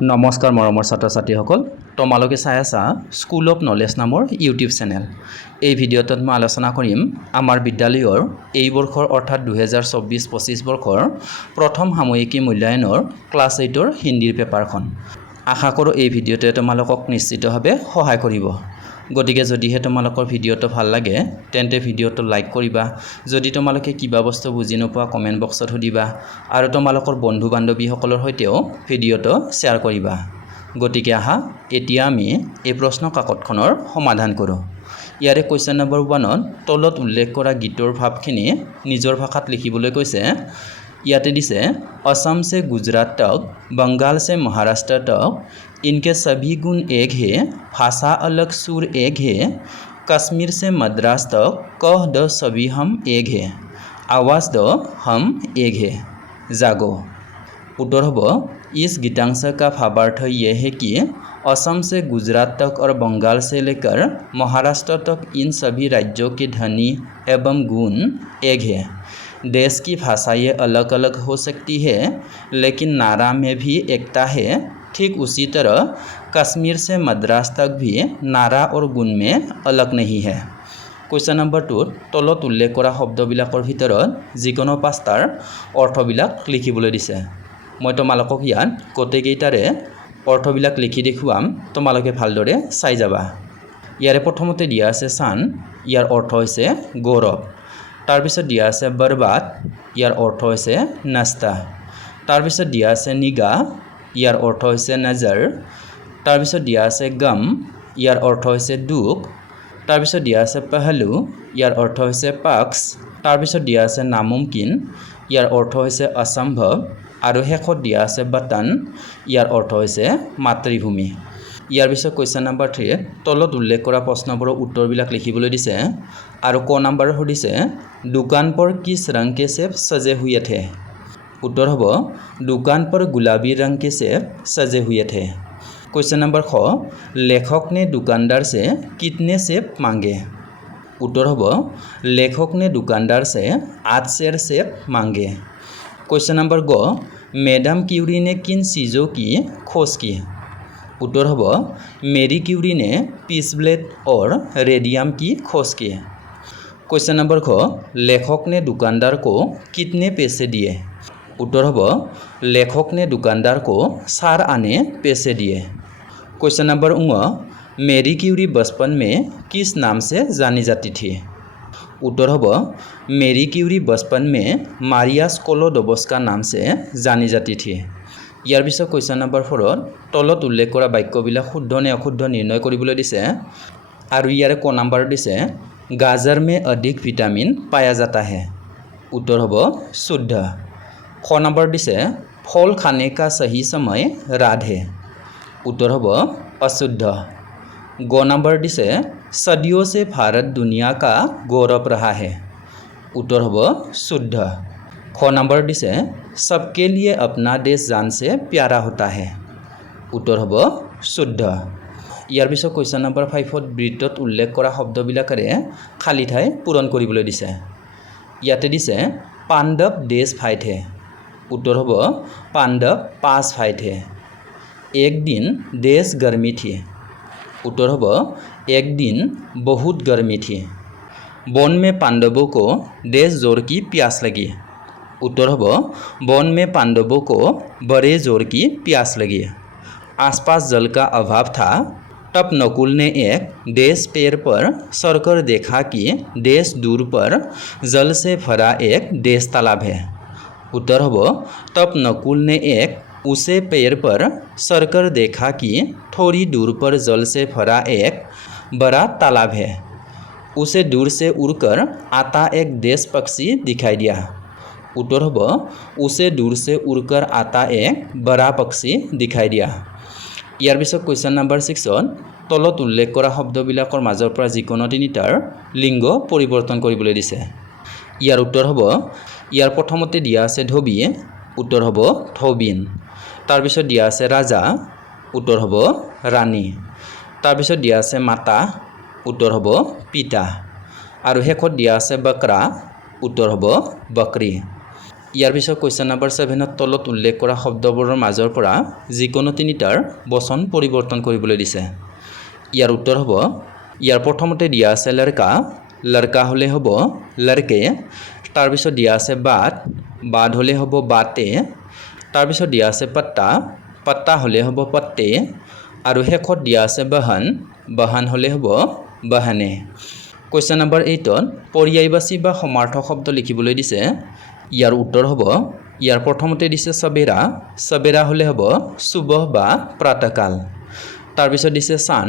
নমস্কাৰ মৰমৰ ছাত্ৰ ছাত্ৰীসকল, তোমালোকে চাই আছা স্কুল অফ নলেজ নামৰ ইউটিউব চেনেল। এই ভিডিঅ'টোত মই আলোচনা কৰিম আমাৰ বিদ্যালয়ৰ এই বৰ্ষৰ অৰ্থাৎ 2024-25 বৰ্ষৰ প্ৰথম সাময়িকী মূল্যায়নৰ ক্লাছ 8ৰ হিন্দীৰ পেপাৰখন। আশা কৰোঁ এই ভিডিঅ'টোৱে তোমালোকক নিশ্চিতভাৱে সহায় কৰিব। গতিকে যদিহে তোমালোকৰ ভিডিঅ'টো ভাল লাগে তেন্তে ভিডিঅ'টো লাইক কৰিবা। যদি তোমালোকে কিবা বস্তু বুজি নোপোৱা কমেণ্ট বক্সত সুধিবা আৰু তোমালোকৰ বন্ধু বান্ধৱীসকলৰ সৈতেও ভিডিঅ'টো শ্বেয়াৰ কৰিবা। গতিকে আহা এতিয়া আমি এই প্ৰশ্ন কাকতখনৰ সমাধান কৰোঁ। ইয়াৰে কুৱেশ্যন নম্বৰ 1ত তলত উল্লেখ কৰা গীতৰ ভাৱখিনি নিজৰ ভাষাত লিখিবলৈ কৈছে। ইয়াতে দিছে असम से गुजरात तक, बंगाल से महाराष्ट्र तक, इनके सभी गुण एक है, भाषा अलग सुर एक है, कश्मीर से मद्रास तक कह दो सभी हम एक है, आवाज़ दो हम एक है, जागो। उत्तर होब इस गीतांश का भावार्थ ये है कि असम से गुजरात तक और बंगाल से लेकर महाराष्ट्र तक इन सभी राज्यों के ध्वनि एवं गुण एक है। देश की भाषाएं अलग अलग हो सकती है लेकिन नारा में भी एकता है। ठीक उसी तरह कश्मीर से मद्रास तक भी नारा और गुण में अलग नहीं है। কুৱেশ্যন নম্বৰ 2 তলত উল্লেখ কৰা শব্দবিলাকৰ ভিতৰত যিকোনো পাঁচটাৰ অৰ্থবিলাক লিখিবলৈ দিছে। মই তোমালোকক ইয়াত গোটেইকেইটাৰে অৰ্থবিলাক লিখি দেখুৱাম, তোমালোকে ভালদৰে চাই যাবা। ইয়াৰে প্ৰথমতে দিয়া আছে চান, ইয়াৰ অৰ্থ হৈছে গৌৰৱ। তাৰপিছত দিয়া আছে বৰবাদ, ইয়াৰ অৰ্থ হৈছে নাস্তা। তাৰপিছত দিয়া আছে নিগা, ইয়াৰ অৰ্থ হৈছে নজৰ। তাৰপিছত দিয়া আছে গম, ইয়াৰ অৰ্থ হৈছে দুখ। তাৰপিছত দিয়া আছে পহলু, ইয়াৰ অৰ্থ হৈছে পক্ষ। তাৰপিছত দিয়া আছে নামুমকিন, ইয়াৰ অৰ্থ হৈছে অসম্ভৱ। আৰু শেষত দিয়া আছে বতন, ইয়াৰ অৰ্থ হৈছে মাতৃভূমি। ইয়াৰ পিছত কুৱেশ্যন নম্বৰ 3 তলত উল্লেখ কৰা প্ৰশ্নবোৰৰ উত্তৰবিলাক লিখিবলৈ দিছে আৰু ক নম্বৰৰ সুধিছে दुकान पर किस रंग के सेब सजे हुए थे। उत्तर होब दुकान पर गुलाबी रंग के सेब सजे हुए थे। क्वेश्चन नंबर ख लेखक ने दुकानदार से कितने सेब मांगे। उत्तर होब लेखक ने दुकानदार से 8 सेर सेब मांगे। क्वेश्चन नंबर ग मैडम क्यूरी ने किन चीज़ों की खोज की। उत्तर होब मेरी क्यूरी ने पीस ब्लेड और रेडियम की खोज की। क्वेश्चन नंबर ख लेखक ने दुकानदार को कितने पैसे दिए। उत्तर होब लेखक ने दुकानदार को 4 आने पैसे दिए। क्वेश्चन नंबर मेरी क्यूरी बचपन में किस नाम से जानी जाती थी। उत्तर होब मेरी क्यूरी बचपन में मारिया स्कोलोडोवस्का नाम से जानी जाती थी। ইয়াৰ পিছত কুৱেশ্যন নম্বৰ 4ত তলত উল্লেখ কৰা বাক্যবিলাক শুদ্ধ নে অশুদ্ধ নিৰ্ণয় কৰিবলৈ দিছে আৰু ইয়াৰে ক নম্বৰ দিছে गाजर में अधिक विटामिन पाया जाता है। उत्तर होब शुद्ध। ख नंबर दिसे फल खाने का सही समय रात है। उत्तर होब अशुद्ध। ग नंबर दिसे सदियों से भारत दुनिया का गौरव रहा है। उत्तर होब शुद्ध। ख नंबर दिसे सबके लिए अपना देश जान से प्यारा होता है। उत्तर होब शुद्ध। ইয়াৰ পিছত কুৱেশ্যন নম্বৰ 5ত বৃত্তত উল্লেখ কৰা শব্দবিলাকেৰে খালী ঠাই পূৰণ কৰিবলৈ দিছে। ইয়াতে দিছে পাণ্ডৱ দেশ ফাইট হে। উত্তৰ হ'ব পাণ্ডৱ 5 ফাইট হে। एक दिन देश गर्मी थी। उत्तर হ'ব एक दिन बहुत गर्मी थी। वन में पांडवों को देश जोर की प्यास लगी। उत्तर হ'ব वन में पांडवों को बड़े जोर की प्यास लगी। आसपास जल का अभाव था, तब नकुल ने एक देश पैर पर सरकर देखा कि देश दूर पर जल से भरा एक देश तालाब है। उत्तर होब तब नकुल ने एक उसे पैर पर सरकर देखा कि थोड़ी दूर पर जल से भरा एक बड़ा तालाब है। उसे दूर से उड़कर आता एक देश पक्षी दिखाई दिया। उत्तर होब उसे दूर से उड़कर आता एक बड़ा पक्षी दिखाई दिया। ইয়াৰ পিছত কুৱেশ্যন নম্বৰ 6ত তলত উল্লেখ কৰা শব্দবিলাকৰ মাজৰ পৰা যিকোনো তিনিটাৰ লিংগ পৰিৱৰ্তন কৰিবলৈ দিছে। ইয়াৰ উত্তৰ হ'ব ইয়াৰ প্ৰথমতে দিয়া আছে ধবি, উত্তৰ হ'ব ধবিন। তাৰপিছত দিয়া আছে ৰাজা, উত্তৰ হ'ব ৰাণী। তাৰপিছত দিয়া আছে মাতা, উত্তৰ হ'ব পিতা। আৰু শেষত দিয়া আছে বকৰা, উত্তৰ হ'ব বকৰি। ইয়াৰ পিছত কুৱেশ্যন নম্বৰ 7ত তলত উল্লেখ কৰা শব্দবোৰৰ মাজৰ পৰা যিকোনো তিনিটাৰ বচন পৰিৱৰ্তন কৰিবলৈ দিছে। ইয়াৰ উত্তৰ হ'ব, ইয়াৰ প্ৰথমতে দিয়া আছে লড়কা, লড়কা হ'লে হ'ব লড়কে। তাৰপিছত দিয়া আছে বাট, বাট হ'লে হ'ব বাতে। তাৰপিছত দিয়া আছে পাত্তা, পাত্তা হ'লে হ'ব পত্তে। আৰু শেষত দিয়া আছে বাহন, বাহন হ'লে হ'ব বাহানে। কুৱেশ্যন নম্বৰ 8ত পৰ্যায়বাচী বা সমাৰ্থক শব্দ লিখিবলৈ দিছে। ইয়াৰ উত্তৰ হ'ব, ইয়াৰ প্ৰথমতে দিছে সবেৰা, সবেৰা হ'লে হ'ব সুবহ বা প্ৰাতঃকাল। তাৰপিছত দিছে চান,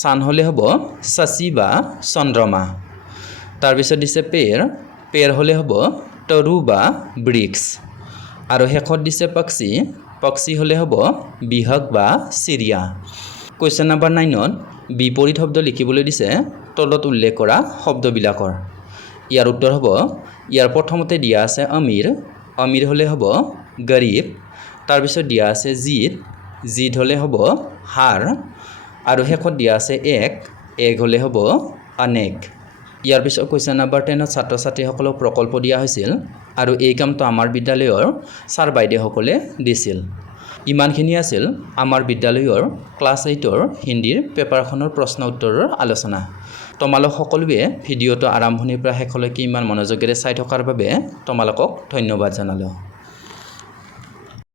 চান হ'লে হ'ব শশী বা চন্দ্ৰমা। তাৰপিছত দিছে পেৰ, পেৰ হ'লে হ'ব তৰু বা বৃক্ষ। আৰু শেষত দিছে পক্ষী, পক্ষী হ'লে হ'ব বিহগ বা চিৰিয়া। কুৱেশ্যন নম্বৰ 9ত বিপৰীত শব্দ লিখিবলৈ দিছে তলত উল্লেখ কৰা শব্দবিলাকৰ। ইয়াৰ উত্তৰ হ'ব, ইয়াৰ প্ৰথমতে দিয়া আছে অমিৰ, অমিৰ হ'লে হ'ব গৰীব। তাৰপিছত দিয়া আছে জিত, জিত হ'লে হ'ব হাৰ। আৰু শেষত দিয়া আছে এক, এক হ'লে হ'ব অনেক। ইয়াৰ পিছত কুৱেশ্যন নম্বৰ 10ত ছাত্ৰ ছাত্ৰীসকলক প্ৰকল্প দিয়া হৈছিল আৰু এই কামটো আমাৰ বিদ্যালয়ৰ ছাৰ বাইদেউসকলে দিছিল। ইমানখিনি আছিল আমাৰ বিদ্যালয়ৰ ক্লাছ 8ৰ হিন্দীৰ পেপাৰখনৰ প্ৰশ্ন উত্তৰৰ আলোচনা। তোমালোক সকলোৱে ভিডিঅ'টো আৰম্ভণিৰ পৰা শেষলৈকে ইমান মনোযোগেৰে চাই থকাৰ বাবে তোমালোকক ধন্যবাদ জনালোঁ।